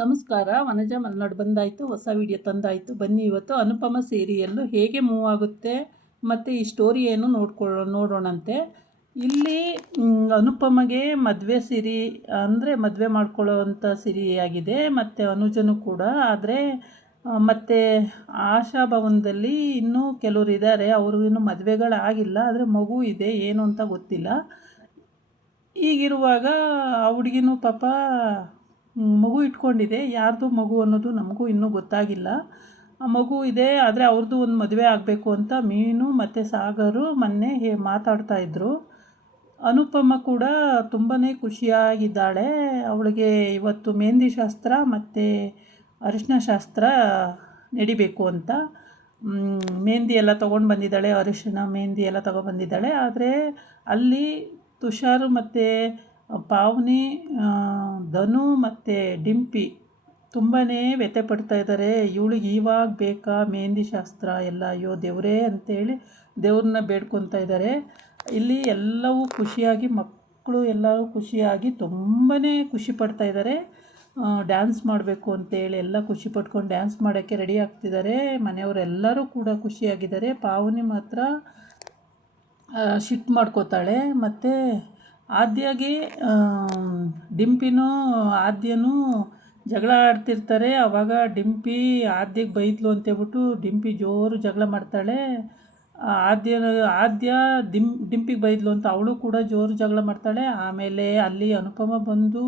ನಮಸ್ಕಾರ. ವನಜಾ ಮಲೆನಾಡು ಬಂದಾಯಿತು, ಹೊಸ ವಿಡಿಯೋ ತಂದಾಯಿತು. ಬನ್ನಿ ಇವತ್ತು ಅನುಪಮ ಸೀರಿಯಲ್ಲು ಹೇಗೆ ಮೂವ್ ಆಗುತ್ತೆ ಮತ್ತು ಈ ಸ್ಟೋರಿ ಏನು ನೋಡೋಣಂತೆ. ಇಲ್ಲಿ ಅನುಪಮಗೆ ಮದುವೆ ಸಿರಿ ಅಂದರೆ ಮದುವೆ ಮಾಡ್ಕೊಳ್ಳೋವಂಥ ಸಿರಿಯಾಗಿದೆ, ಮತ್ತು ಅನುಜನು ಕೂಡ. ಆದರೆ ಮತ್ತು ಆಶಾಭವನದಲ್ಲಿ ಇನ್ನೂ ಕೆಲವರು ಇದ್ದಾರೆ, ಅವರು ಇನ್ನೂ ಮದುವೆಗಳಾಗಿಲ್ಲ, ಆದರೆ ಮಗು ಇದೆ, ಏನು ಅಂತ ಗೊತ್ತಿಲ್ಲ. ಈಗಿರುವಾಗ ಆ ಹುಡುಗಿನೂ ಪಾಪ ಮಗು ಇಟ್ಕೊಂಡಿದೆ. ಯಾರ್ದು ಮಗು ಅನ್ನೋದು ನಮಗೂ ಇನ್ನೂ ಗೊತ್ತಾಗಿಲ್ಲ. ಆ ಮಗು ಇದೆ, ಆದರೆ ಅವ್ರದ್ದು ಒಂದು ಮದುವೆ ಆಗಬೇಕು ಅಂತ ಮೀನು ಮತ್ತು ಸಾಗರು ಮೊನ್ನೆ ಮಾತಾಡ್ತಾಯಿದ್ರು. ಅನುಪಮ ಕೂಡ ತುಂಬಾ ಖುಷಿಯಾಗಿದ್ದಾಳೆ. ಅವಳಿಗೆ ಇವತ್ತು ಮೆಹಂದಿ ಶಾಸ್ತ್ರ ಮತ್ತು ಅರಿಶಿನ ಶಾಸ್ತ್ರ ನಡಿಬೇಕು ಅಂತ ಮೆಹಂದಿ ಎಲ್ಲ ತೊಗೊಂಡು ಬಂದಿದ್ದಾಳೆ, ಅರಿಶಿನ ಮೆಹಂದಿ ಎಲ್ಲ ತೊಗೊಬಂದಿದ್ದಾಳೆ. ಆದರೆ ಅಲ್ಲಿ ತುಷಾರು ಮತ್ತು ಪಾವನಿ, ಧನು ಮತ್ತು ಡಿಂಪಿ ತುಂಬಾ ವ್ಯಥೆ ಪಡ್ತಾಯಿದ್ದಾರೆ. ಇವಳಿಗೆ ಇವಾಗ ಬೇಕಾ ಮೆಹಂದಿ ಶಾಸ್ತ್ರ ಎಲ್ಲ, ಅಯ್ಯೋ ದೇವರೇ ಅಂತೇಳಿ ದೇವ್ರನ್ನ ಬೇಡ್ಕೊತಾ ಇದ್ದಾರೆ. ಇಲ್ಲಿ ಎಲ್ಲವೂ ಖುಷಿಯಾಗಿ, ಮಕ್ಕಳು ಎಲ್ಲರೂ ಖುಷಿಯಾಗಿ ತುಂಬಾ ಖುಷಿ ಪಡ್ತಾಯಿದ್ದಾರೆ. ಡ್ಯಾನ್ಸ್ ಮಾಡಬೇಕು ಅಂತೇಳಿ ಎಲ್ಲ ಖುಷಿ ಪಟ್ಕೊಂಡು ಡ್ಯಾನ್ಸ್ ಮಾಡೋಕ್ಕೆ ರೆಡಿ ಆಗ್ತಿದ್ದಾರೆ. ಮನೆಯವರೆಲ್ಲರೂ ಕೂಡ ಖುಷಿಯಾಗಿದ್ದಾರೆ. ಪಾವನಿ ಮಾತ್ರ ಶಿಫ್ಟ್ ಮಾಡ್ಕೋತಾಳೆ. ಮತ್ತು ಆದ್ಯಾಗೆ ಡಿಂಪಿನೂ ಆದ್ಯನೂ ಜಗಳ ಆಡ್ತಿರ್ತಾರೆ. ಆವಾಗ ಡಿಂಪಿ ಆದ್ಯಗೆ ಬೈದ್ಲು ಅಂತೇಳ್ಬಿಟ್ಟು ಡಿಂಪಿ ಜೋರು ಜಗಳ ಮಾಡ್ತಾಳೆ. ಆದ್ಯ ಡಿಂಪಿಗೆ ಬೈದ್ಲು ಅಂತ ಅವಳು ಕೂಡ ಜೋರು ಜಗಳ ಮಾಡ್ತಾಳೆ. ಆಮೇಲೆ ಅಲ್ಲಿ ಅನುಪಮ ಬಂದು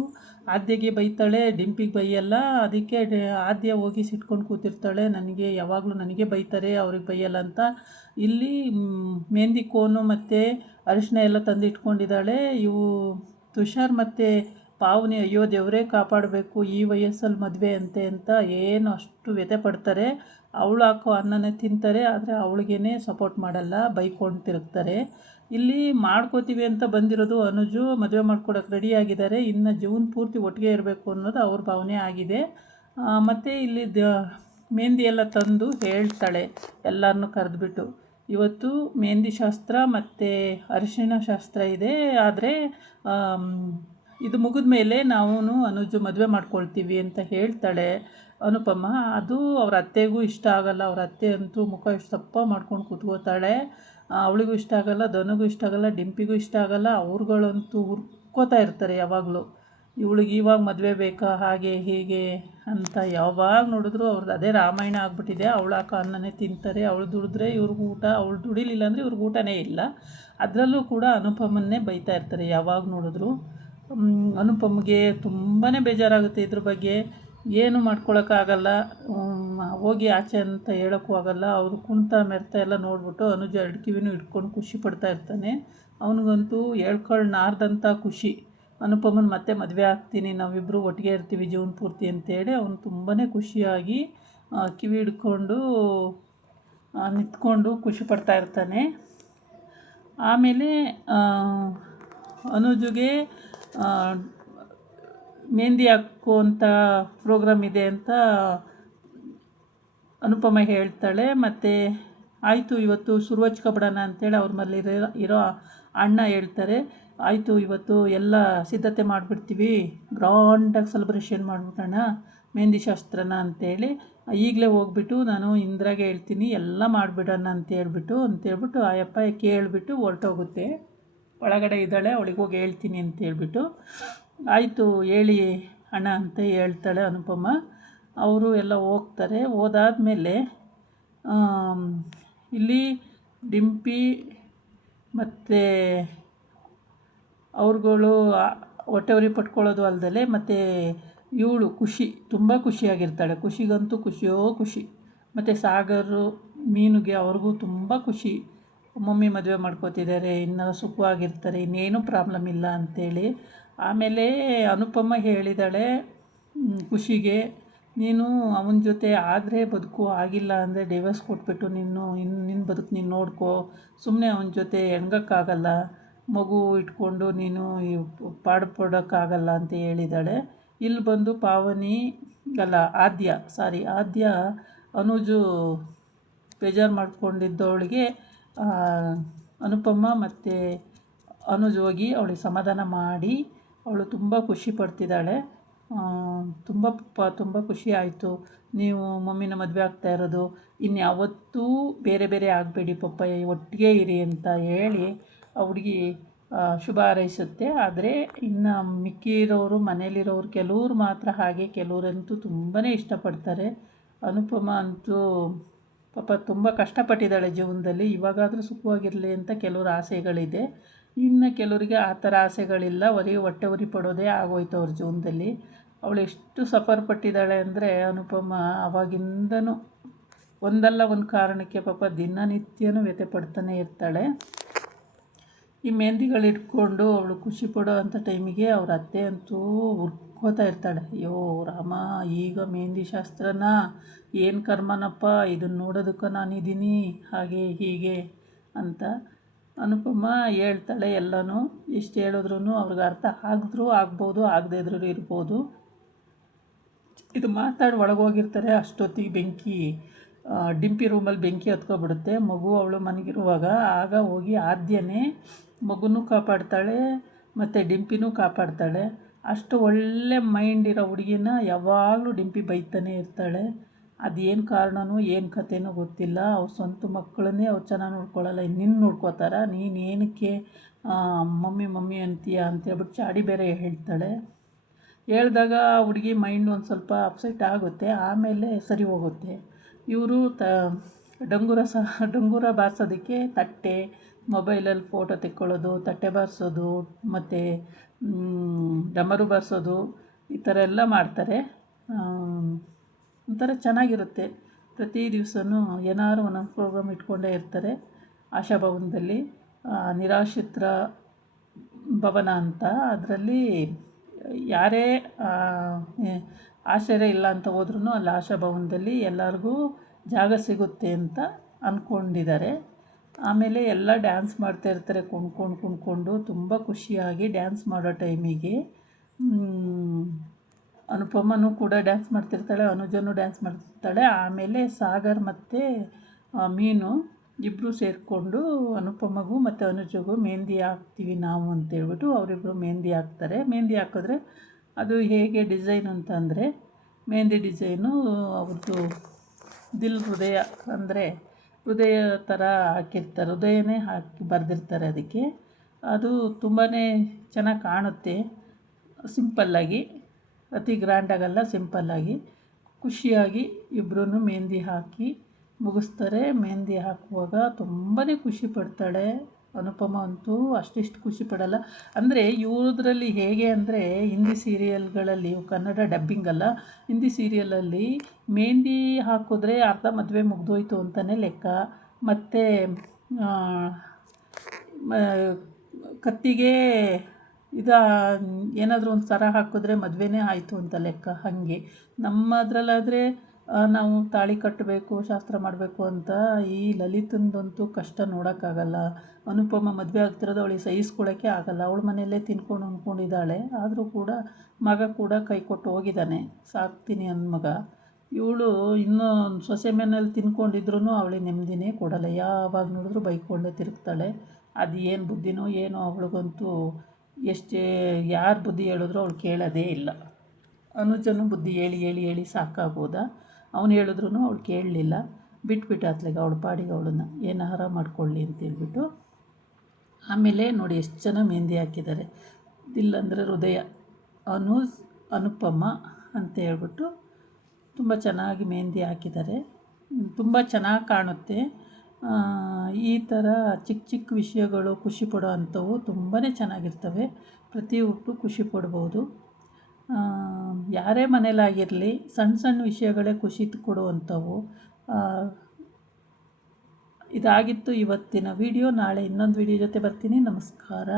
ಆದ್ಯಗೆ ಬೈತಾಳೆ, ಡಿಂಪಿಗೆ ಬೈಯಲ್ಲ. ಅದಕ್ಕೆ ಆದ್ಯ ಹೋಗಿ ಸಿಟ್ಕೊಂಡು ಕೂತಿರ್ತಾಳೆ, ನನಗೆ ಯಾವಾಗಲೂ ನನಗೆ ಬೈತಾರೆ, ಅವ್ರಿಗೆ ಬೈಯಲ್ಲ ಅಂತ. ಇಲ್ಲಿ ಮೆಹಂದಿ ಕೋನು ಮತ್ತು ಅರಿಶಿನ ಎಲ್ಲ ತಂದು ಇಟ್ಕೊಂಡಿದ್ದಾಳೆ. ಇವು ತುಷಾರ್ ಮತ್ತು ಪಾವನಿ ಅಯ್ಯೋ ದೇವರೇ ಕಾಪಾಡಬೇಕು, ಈ ವಯಸ್ಸಲ್ಲಿ ಮದುವೆ ಅಂತೆ ಅಂತ ಏನು ಅಷ್ಟು ವ್ಯಥೆ ಪಡ್ತಾರೆ. ಅವಳು ಹಾಕೋ ಅನ್ನನೇ ತಿಂತಾರೆ, ಆದರೆ ಅವಳಿಗೇನೆ ಸಪೋರ್ಟ್ ಮಾಡಲ್ಲ, ಬೈಕೊಂಡು ತಿರುಗ್ತಾರೆ. ಇಲ್ಲಿ ಮಾಡ್ಕೋತೀವಿ ಅಂತ ಬಂದಿರೋದು ಅನುಜು ಮದುವೆ ಮಾಡ್ಕೊಡೋಕೆ ರೆಡಿಯಾಗಿದ್ದಾರೆ. ಇನ್ನು ಜೀವನ ಪೂರ್ತಿ ಒಟ್ಟಿಗೆ ಇರಬೇಕು ಅನ್ನೋದು ಅವ್ರ ಭಾವನೆ ಆಗಿದೆ. ಮತ್ತು ಇಲ್ಲಿ ಮೆಹಂದಿ ಎಲ್ಲ ತಂದು ಹೇಳ್ತಾಳೆ ಎಲ್ಲರನ್ನೂ ಕರೆದುಬಿಟ್ಟು, ಇವತ್ತು ಮೆಹಂದಿ ಶಾಸ್ತ್ರ ಮತ್ತು ಅರಿಶಿಣ ಶಾಸ್ತ್ರ ಇದೆ, ಆದರೆ ಇದು ಮುಗಿದ ಮೇಲೆ ನಾವು ಅನುಜು ಮದುವೆ ಮಾಡ್ಕೊಳ್ತೀವಿ ಅಂತ ಹೇಳ್ತಾಳೆ ಅನುಪಮ. ಅದು ಅವ್ರ ಅತ್ತೆಗೂ ಇಷ್ಟ ಆಗಲ್ಲ. ಅವ್ರ ಅತ್ತೆ ಅಂತೂ ಮುಖ ಇಷ್ಟು ದಪ್ಪ ಮಾಡ್ಕೊಂಡು ಕೂತ್ಕೋತಾಳೆ. ಅವಳಿಗೂ ಇಷ್ಟ ಆಗಲ್ಲ, ಧನುಗೂ ಇಷ್ಟ ಆಗಲ್ಲ, ಡಿಂಪಿಗೂ ಇಷ್ಟ ಆಗಲ್ಲ. ಅವ್ರುಗಳಂತೂ ಹುರ್ಕೋತಾ ಇರ್ತಾರೆ ಯಾವಾಗಲೂ, ಇವಳಿಗೆ ಇವಾಗ ಮದುವೆ ಬೇಕಾ ಹಾಗೆ ಹೀಗೆ ಅಂತ. ಯಾವಾಗ ನೋಡಿದ್ರು ಅವ್ರದ್ದು ಅದೇ ರಾಮಾಯಣ ಆಗ್ಬಿಟ್ಟಿದೆ. ಅವಳು ಹಾಕೋ ಅನ್ನನೇ ತಿಂತಾರೆ. ಅವಳು ದುಡಿದ್ರೆ ಇವ್ರಿಗೆ ಊಟ, ಅವಳು ದುಡಿಲಿಲ್ಲ ಅಂದರೆ ಇವ್ರಿಗೆ ಊಟನೇ ಇಲ್ಲ. ಅದರಲ್ಲೂ ಕೂಡ ಅನುಪಮನ್ನೇ ಬೈತಾ ಇರ್ತಾರೆ ಯಾವಾಗ ನೋಡಿದ್ರು. ಅನುಪಮಗೆ ತುಂಬಾ ಬೇಜಾರಾಗುತ್ತೆ ಇದ್ರ ಬಗ್ಗೆ. ಏನು ಮಾಡ್ಕೊಳಕ್ಕಾಗಲ್ಲ, ಹೋಗಿ ಆಚೆ ಅಂತ ಹೇಳೋಕ್ಕೂ ಆಗಲ್ಲ. ಅವರು ಕುಣಿತ ಮೆರ್ತ ಎಲ್ಲ ನೋಡಿಬಿಟ್ಟು ಅನುಜ ಎರಡು ಕಿವಿನೂ ಇಟ್ಕೊಂಡು ಖುಷಿ ಪಡ್ತಾ ಇರ್ತಾನೆ. ಅವನಿಗಂತೂ ಹೇಳ್ಕೊಳ್ಳಾರ್ದಂಥ ಖುಷಿ, ಅನುಪಮನ ಮತ್ತೆ ಮದುವೆ ಆಗ್ತೀನಿ, ನಾವಿಬ್ಬರು ಒಟ್ಟಿಗೆ ಇರ್ತೀವಿ ಜೀವನ ಪೂರ್ತಿ ಅಂತೇಳಿ ಅವನು ತುಂಬಾ ಖುಷಿಯಾಗಿ ಕಿವಿ ಹಿಡ್ಕೊಂಡು ನಿಂತ್ಕೊಂಡು ಖುಷಿ ಪಡ್ತಾ ಇರ್ತಾನೆ. ಆಮೇಲೆ ಅನುಜುಗೆ ಮೆಹಂದಿ ಹಾಕುವಂಥ ಪ್ರೋಗ್ರಾಮ್ ಇದೆ ಅಂತ ಅನುಪಮ ಹೇಳ್ತಾಳೆ. ಮತ್ತು ಆಯಿತು ಇವತ್ತು ಶುರು ಹಚ್ಕೊಬಿಡೋಣ ಅಂತೇಳಿ ಅವ್ರ ಮೇಲೆ ಇರೋ ಅಣ್ಣ ಹೇಳ್ತಾರೆ. ಆಯಿತು ಇವತ್ತು ಎಲ್ಲ ಸಿದ್ಧತೆ ಮಾಡಿಬಿಡ್ತೀವಿ, ಗ್ರ್ಯಾಂಡಾಗಿ ಸೆಲೆಬ್ರೇಷನ್ ಮಾಡಿಬಿಡೋಣ ಮೆಹಂದಿ ಶಾಸ್ತ್ರನ ಅಂತೇಳಿ. ಈಗಲೇ ಹೋಗ್ಬಿಟ್ಟು ನಾನು ಇಂದ್ರಾಗೆ ಹೇಳ್ತೀನಿ ಎಲ್ಲ ಮಾಡಿಬಿಡೋಣ ಅಂತೇಳ್ಬಿಟ್ಟು ಆಯಪ್ಪ ಕೇಳಿಬಿಟ್ಟು ಹೊರಟೋಗುತ್ತೆ. ಒಳಗಡೆ ಇದ್ದಾಳೆ, ಅವಳಿಗೆ ಹೋಗಿ ಹೇಳ್ತೀನಿ ಅಂತೇಳ್ಬಿಟ್ಟು. ಆಯಿತು ಹೇಳಿ ಅಣ್ಣ ಅಂತ ಹೇಳ್ತಾಳೆ ಅನುಪಮ. ಅವರು ಎಲ್ಲ ಹೋಗ್ತಾರೆ. ಹೋದಾದ್ಮೇಲೆ ಇಲ್ಲಿ ಡಿಂಪಿ ಮತ್ತು ಅವ್ರುಗಳು ಹೊಟ್ಟೆವ್ರಿ ಪಟ್ಕೊಳ್ಳೋದು ಅಲ್ಲದೆ ಮತ್ತು ಇವಳು ತುಂಬ ಖುಷಿಯಾಗಿರ್ತಾಳೆ. ಖುಷಿಗಂತೂ ಖುಷಿಯೋ ಖುಷಿ. ಮತ್ತು ಸಾಗರು ಮೀನುಗೆ ಅವ್ರಿಗೂ ತುಂಬ ಖುಷಿ, ಮಮ್ಮಿ ಮದುವೆ ಮಾಡ್ಕೋತಿದ್ದಾರೆ, ಇನ್ನೂ ಸುಖವಾಗಿರ್ತಾರೆ, ಇನ್ನೇನು ಪ್ರಾಬ್ಲಮ್ ಇಲ್ಲ ಅಂಥೇಳಿ. ಆಮೇಲೆ ಅನುಪಮ ಹೇಳಿದಾಳೆ ಖುಷಿಗೆ, ನೀನು ಅವನ ಜೊತೆ ಆದರೆ ಬದುಕು, ಆಗಿಲ್ಲ ಅಂದರೆ ಡಿವೋರ್ಸ್ ಕೊಟ್ಬಿಟ್ಟು ನಿನ್ನ ಬದುಕು ನೀನು ನೋಡ್ಕೋ, ಸುಮ್ಮನೆ ಅವನ ಜೊತೆ ಎಣ್ಗೋಕ್ಕಾಗಲ್ಲ, ಮಗು ಇಟ್ಕೊಂಡು ನೀನು ಪಾಡ್ಪಡೋಕ್ಕಾಗಲ್ಲ ಅಂತ ಹೇಳಿದ್ದಾಳೆ. ಇಲ್ಲಿ ಬಂದು ಪಾವನಿ ಅಲ್ಲ ಆದ್ಯ ಅನುಜು ಬೇಜಾರು ಮಾಡ್ಕೊಂಡಿದ್ದವಳಿಗೆ ಅನುಪಮ ಮತ್ತು ಅನುಜ್ ಹೋಗಿ ಅವಳಿಗೆ ಸಮಾಧಾನ ಮಾಡಿ ಅವಳು ತುಂಬ ಖುಷಿ ಪಡ್ತಿದ್ದಾಳೆ. ತುಂಬ ಖುಷಿ ಆಯಿತು. ನೀವು ಮಮ್ಮಿನ ಮದುವೆ ಆಗ್ತಾ ಇರೋದು ಇನ್ಯಾವತ್ತೂ ಬೇರೆ ಬೇರೆ ಆಗಬೇಡಿ ಪಪ್ಪ, ಒಟ್ಟಿಗೆ ಇರಿ ಅಂತ ಹೇಳಿ ಆ ಹುಡುಗಿ ಶುಭ ಹಾರೈಸುತ್ತೆ. ಆದರೆ ಇನ್ನು ಮಿಕ್ಕಿರೋರು ಮನೇಲಿರೋರು ಕೆಲವ್ರು ಮಾತ್ರ ಹಾಗೆ, ಕೆಲವರಂತೂ ತುಂಬಾ ಇಷ್ಟಪಡ್ತಾರೆ. ಅನುಪಮ ಅಂತೂ ಪಾಪ ತುಂಬ ಕಷ್ಟಪಟ್ಟಿದ್ದಾಳೆ ಜೀವನದಲ್ಲಿ. ಇವಾಗಾದರೂ ಸುಖವಾಗಿರಲಿ ಅಂತ ಕೆಲವ್ರ ಆಸೆಗಳಿದೆ. ಇನ್ನು ಕೆಲವರಿಗೆ ಆ ಥರ ಆಸೆಗಳಿಲ್ಲ, ಹೊಟ್ಟೆ ಉರಿ ಪಡೋದೇ ಆಗೋಯ್ತು ಅವ್ರ ಜೀವನದಲ್ಲಿ. ಅವಳು ಎಷ್ಟು ಸಫರ್ ಪಟ್ಟಿದ್ದಾಳೆ ಅಂದರೆ ಅನುಪಮ ಅವಾಗಿಂದನೂ ಒಂದಲ್ಲ ಒಂದು ಕಾರಣಕ್ಕೆ ಪಾಪ ದಿನನಿತ್ಯನೂ ವ್ಯಥೆ ಪಡ್ತಾನೆ ಇರ್ತಾಳೆ. ಈ ಮೆಹಂದಿಗಳಿಟ್ಕೊಂಡು ಅವಳು ಖುಷಿ ಪಡೋ ಅಂಥ ಟೈಮಿಗೆ ಅವ್ರ ಅತ್ತೆ ಅಂತೂ ಹುರ್ಕೋತಾ ಇರ್ತಾಳೆ. ಅಯ್ಯೋ ರಾಮ, ಈಗ ಮೆಹಂದಿ ಶಾಸ್ತ್ರನ ಏನು ಕರ್ಮನಪ್ಪ, ಇದನ್ನು ನೋಡೋದಕ್ಕೆ ನಾನಿದ್ದೀನಿ, ಹಾಗೆ ಹೀಗೆ ಅಂತ ಅನುಪಮ ಹೇಳ್ತಾಳೆ ಎಲ್ಲನೂ. ಎಷ್ಟು ಹೇಳಿದ್ರೂ ಅವ್ರಿಗೆ ಅರ್ಥ ಆಗಿದ್ರೂ ಆಗ್ಬೋದು, ಆಗದೇ ಇದ್ರೂ ಇರ್ಬೋದು. ಇದು ಮಾತಾಡಿ ಒಳಗೋಗಿರ್ತಾರೆ. ಅಷ್ಟೊತ್ತಿಗೆ ಬೆಂಕಿ ಡಿಂಪಿ ರೂಮಲ್ಲಿ ಬೆಂಕಿ ಹತ್ಕೊಬಿಡುತ್ತೆ. ಮಗು ಅವಳು ಮನೆಗಿರುವಾಗ ಆಗ ಹೋಗಿ ಆದ್ಯನೇ ಮಗುನೂ ಕಾಪಾಡ್ತಾಳೆ ಮತ್ತು ಡಿಂಪಿನೂ ಕಾಪಾಡ್ತಾಳೆ. ಅಷ್ಟು ಒಳ್ಳೆ ಮೈಂಡ್ ಇರೋ ಹುಡುಗಿನ ಯಾವಾಗಲೂ ಡಿಂಪಿ ಬೈತಾನೆ ಇರ್ತಾಳೆ. ಅದೇನು ಕಾರಣನೋ ಏನು ಕಥೆನೋ ಗೊತ್ತಿಲ್ಲ. ಅವ್ರ ಸ್ವಂತ ಮಕ್ಕಳನ್ನೇ ಅವ್ರು ಚೆನ್ನಾಗಿ ನೋಡ್ಕೊಳ್ಳಲ್ಲ, ಇನ್ನೇನು ನೋಡ್ಕೋತಾರ, ನೀನು ಏನಕ್ಕೆ ಮಮ್ಮಿ ಮಮ್ಮಿ ಅಂತೀಯ ಅಂತೇಳ್ಬಿಟ್ಟು ಚಾಡಿ ಬೇರೆ ಹೇಳ್ತಾಳೆ. ಹೇಳಿದಾಗ ಹುಡುಗಿ ಮೈಂಡ್ ಒಂದು ಸ್ವಲ್ಪ ಅಪ್ಸೆಟ್ ಆಗುತ್ತೆ, ಆಮೇಲೆ ಸರಿ ಹೋಗುತ್ತೆ. ಇವರು ಡಂಗೂರ ಬಾರಿಸೋದಕ್ಕೆ ತಟ್ಟೆ, ಮೊಬೈಲಲ್ಲಿ ಫೋಟೋ ತೆಕ್ಕೊಳ್ಳೋದು, ತಟ್ಟೆ ಬಾರಿಸೋದು ಮತ್ತು ಡಮರು ಬಾರಿಸೋದು ಈ ಥರ ಎಲ್ಲ ಮಾಡ್ತಾರೆ. ಒಂಥರ ಚೆನ್ನಾಗಿರುತ್ತೆ. ಪ್ರತಿ ದಿವಸವೂ ಏನಾದ್ರು ಒಂದೊಂದು ಪ್ರೋಗ್ರಾಮ್ ಇಟ್ಕೊಂಡೇ ಇರ್ತಾರೆ. ಆಶಾಭವನದಲ್ಲಿ ನಿರಾಶ್ರಿತರ ಭವನ ಅಂತ, ಅದರಲ್ಲಿ ಯಾರೇ ಆಶ್ರಯ ಇಲ್ಲ ಅಂತ ಹೋದ್ರೂ ಅಲ್ಲಿ ಆಶಾಭವನದಲ್ಲಿ ಎಲ್ಲರಿಗೂ ಜಾಗ ಸಿಗುತ್ತೆ ಅಂತ ಅಂದ್ಕೊಂಡಿದ್ದಾರೆ. ಆಮೇಲೆ ಎಲ್ಲ ಡ್ಯಾನ್ಸ್ ಮಾಡ್ತಾಯಿರ್ತಾರೆ, ಕುಣ್ಕೊಂಡು ತುಂಬ ಖುಷಿಯಾಗಿ ಡ್ಯಾನ್ಸ್ ಮಾಡೋ ಟೈಮಿಗೆ ಅನುಪಮನೂ ಕೂಡ ಡ್ಯಾನ್ಸ್ ಮಾಡ್ತಿರ್ತಾಳೆ, ಅನುಜನೂ ಡ್ಯಾನ್ಸ್ ಮಾಡ್ತಿರ್ತಾಳೆ. ಆಮೇಲೆ ಸಾಗರ್ ಮತ್ತು ಮೀನು ಇಬ್ಬರು ಸೇರಿಕೊಂಡು ಅನುಪಮಗೂ ಮತ್ತು ಅನುಜಗೂ ಮೆಹಂದಿ ಹಾಕ್ತೀವಿ ನಾವು ಅಂತೇಳ್ಬಿಟ್ಟು ಅವರಿಬ್ಬರು ಮೆಹಂದಿ ಹಾಕ್ತಾರೆ. ಮೆಹಂದಿ ಹಾಕಿದ್ರೆ ಅದು ಹೇಗೆ ಡಿಸೈನ್ ಅಂತಂದರೆ, ಮೆಹಂದಿ ಡಿಸೈನು ಅವ್ರದ್ದು ಹೃದಯ ಅಂದರೆ ಹೃದಯ ಥರ ಹಾಕಿರ್ತಾರೆ, ಹೃದಯನೇ ಹಾಕಿ ಬರೆದಿರ್ತಾರೆ ಅದಕ್ಕೆ. ಅದು ತುಂಬಾ ಚೆನ್ನಾಗಿ ಕಾಣುತ್ತೆ. ಸಿಂಪಲ್ಲಾಗಿ, ಅತಿ ಗ್ರ್ಯಾಂಡಾಗಲ್ಲ, ಸಿಂಪಲ್ಲಾಗಿ ಖುಷಿಯಾಗಿ ಇಬ್ಬರೂ ಮೆಹಂದಿ ಹಾಕಿ ಮುಗಿಸ್ತಾರೆ. ಮೆಹಂದಿ ಹಾಕುವಾಗ ತುಂಬಾ ಖುಷಿ ಪಡ್ತಾಳೆ ಅನುಪಮ ಅಂತೂ. ಅಷ್ಟಿಷ್ಟು ಖುಷಿ ಪಡಲ್ಲ. ಅಂದರೆ ಇವ್ರದ್ರಲ್ಲಿ ಹೇಗೆ ಅಂದರೆ, ಹಿಂದಿ ಸೀರಿಯಲ್ಗಳಲ್ಲಿ, ಕನ್ನಡ ಡಬ್ಬಿಂಗ್ ಅಲ್ಲ, ಹಿಂದಿ ಸೀರಿಯಲಲ್ಲಿ ಮೆಹಂದಿ ಹಾಕಿದ್ರೆ ಅರ್ಧ ಮದುವೆ ಮುಗ್ದೋಯ್ತು ಅಂತಲೇ ಲೆಕ್ಕ. ಮತ್ತು ಕತ್ತಿಗೆ ಏನಾದರೂ ಒಂದು ಸರ ಹಾಕಿದ್ರೆ ಮದುವೆನೇ ಆಯಿತು ಅಂತ ಲೆಕ್ಕ. ಹಾಗೆ ನಮ್ಮದ್ರಲ್ಲಾದರೆ ನಾವು ತಾಳಿ ಕಟ್ಟಬೇಕು, ಶಾಸ್ತ್ರ ಮಾಡಬೇಕು ಅಂತ. ಈ ಲಲಿತಂದಂತೂ ಕಷ್ಟ ನೋಡೋಕ್ಕಾಗಲ್ಲ. ಅನುಪಮ ಮದುವೆ ಆಗ್ತಿರೋದು ಅವಳಿಗೆ ಸಹಿಸ್ಕೊಳ್ಳೋಕ್ಕೆ ಆಗಲ್ಲ. ಅವಳ ಮನೆಯಲ್ಲೇ ತಿನ್ಕೊಂಡು ಅಂದ್ಕೊಂಡಿದ್ದಾಳೆ. ಆದರೂ ಕೂಡ ಮಗ ಕೂಡ ಕೈ ಕೊಟ್ಟು ಹೋಗಿದ್ದಾನೆ, ಸಾಕ್ತೀನಿ ಅಂದ ಮಗ. ಇವಳು ಇನ್ನೂ ಸೊಸೆ ಮನೇಲಿ ತಿನ್ಕೊಂಡಿದ್ರು ಅವಳಿಗೆ ನೆಮ್ಮದಿನೇ ಕೊಡಲ್ಲ. ಯಾವಾಗ ನೋಡಿದ್ರು ಬೈಕೊಂಡೇ ತಿರುಗ್ತಾಳೆ. ಅದು ಏನು ಬುದ್ಧಿನೋ ಏನೋ ಅವಳಿಗಂತೂ. ಎಷ್ಟೇ ಯಾರು ಬುದ್ಧಿ ಹೇಳಿದ್ರು ಅವಳು ಕೇಳೋದೇ ಇಲ್ಲ. ಅನುಜನು ಬುದ್ಧಿ ಹೇಳಿ ಹೇಳಿ ಹೇಳಿ ಸಾಕಾಗೋದ. ಅವನು ಹೇಳಿದ್ರು ಅವಳು ಕೇಳಲಿಲ್ಲ, ಬಿಟ್ಬಿಟ್ಟು ಅತ್ಲಾಗ ಅವಳ ಪಾಡಿಗೆ ಅವಳನ್ನು ಏನಾರ ಮಾಡ್ಕೊಳ್ಳಿ ಅಂತೇಳ್ಬಿಟ್ಟು. ಆಮೇಲೆ ನೋಡಿ ಎಷ್ಟು ಚೆನ್ನಾಗಿ ಮೆಹಂದಿ ಹಾಕಿದ್ದಾರೆ. ಇಲ್ಲಂದರೆ ಹೃದಯ ಅನುಪಮ ಅಂತ ಹೇಳ್ಬಿಟ್ಟು ತುಂಬ ಚೆನ್ನಾಗಿ ಮೆಹಂದಿ ಹಾಕಿದ್ದಾರೆ. ತುಂಬ ಚೆನ್ನಾಗಿ ಕಾಣುತ್ತೆ. ಈ ಥರ ಚಿಕ್ಕ ಚಿಕ್ಕ ವಿಷಯಗಳು ಖುಷಿ ಪಡೋ ಅಂಥವು ತುಂಬಾ ಚೆನ್ನಾಗಿರ್ತವೆ. ಪ್ರತಿಯೊಬ್ಬರು ಖುಷಿ ಪಡ್ಬೋದು. ಯಾರೇ ಮನೇಲಾಗಿರಲಿ, ಸಣ್ಣ ಸಣ್ಣ ವಿಷಯಗಳೇ ಖುಷಿ ಕೊಡುವಂಥವು. ಇದಾಗಿತ್ತು ಇವತ್ತಿನ ವಿಡಿಯೋ. ನಾಳೆ ಇನ್ನೊಂದು ವಿಡಿಯೋ ಜೊತೆ ಬರ್ತೀನಿ. ನಮಸ್ಕಾರ.